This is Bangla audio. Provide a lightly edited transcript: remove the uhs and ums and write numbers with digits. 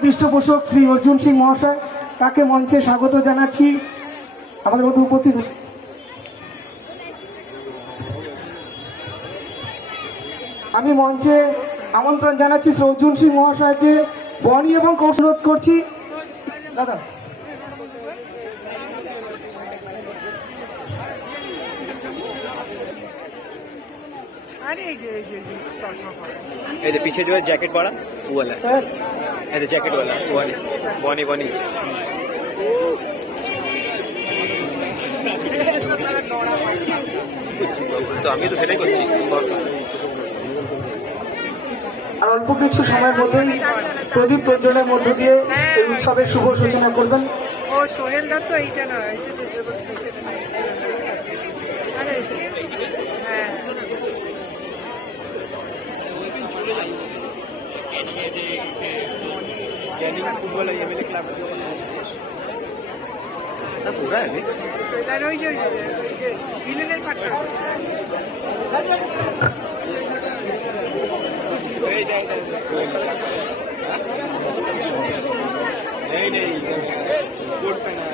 পৃষ্ঠপোষক শ্রী অর্জুন সিং মহাশয়, তাকে মঞ্চে স্বাগত জানাচ্ছি। আমাদের মধ্যে উপস্থিত আমি মঞ্চে আমন্ত্রণ জানাচ্ছি শ্রী অর্জুন সিং মহাশয়কে। বনি এবং কৌশল করছি দাদা। ये पीछे जो है जैकेट वाला वो वाला है, ये जैकेट वाला बॉनी बॉनी बॉनी। तो আমি তো সেটাই করছি। আর অল্প কিছু সময়ের মধ্যেই প্রদীপ প্রজ্বলনের মধ্য দিয়ে এই উৎসবের শুভ সূচনা করবেন। ও সোহেল দা তো এইটা নয়, হ্যাঁ फुटबॉल एमएलए क्लब पूरा है ওই যে বিলেনের পাট্টা नहीं कोट पहना